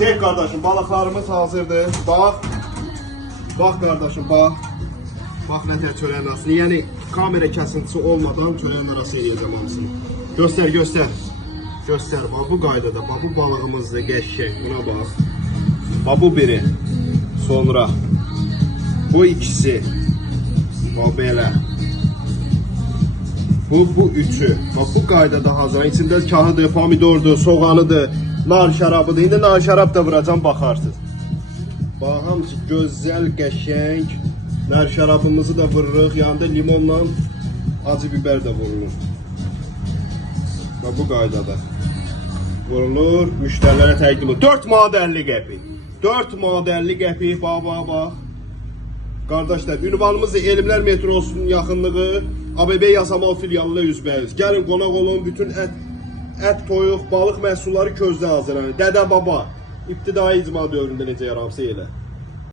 Çek kardeşim, balıklarımız hazırdır. Bax. Bax kardeşim, bax. Bax nətər çörəyin arasını. Yəni kamera kəsintisi olmadan çörəyin arası eləyəcəm hamısını. Göstər, göstər. Göstər, bax bu qaydada, bax bu balığımızdır, qəşəng. Buna bax. Bax bu biri. Sonra bu ikisi. Bax belə. Bu üçü. Bax bu qaydada hazır. İçində kahıdır, pomidordur, soğanıdır, nar şərabıdır. İndi nar şərab da vuracam, baxarsınız. Bax hamısı gözəl, qəşəng. Nar şərabımızı da vururuq. Yanında limonla acı biber də vurulur. Bax bu qaydada vurulur, müştərilərə təqdim edilir. 4 manat 50 qəpik. 4 manat 50 qəpik. Bax, bax, bax. Qardaşlar, ünvanımız da Elmlər metrosunun yaxınlığı. ABB Yasamal filialına üzbəyiz. Gəlin qonaq olun, bütün ət, toyuq, balıq məhsulları közdə hazırlanır. Dədə baba, ibtidai icma dövründə necə yaramsa elə.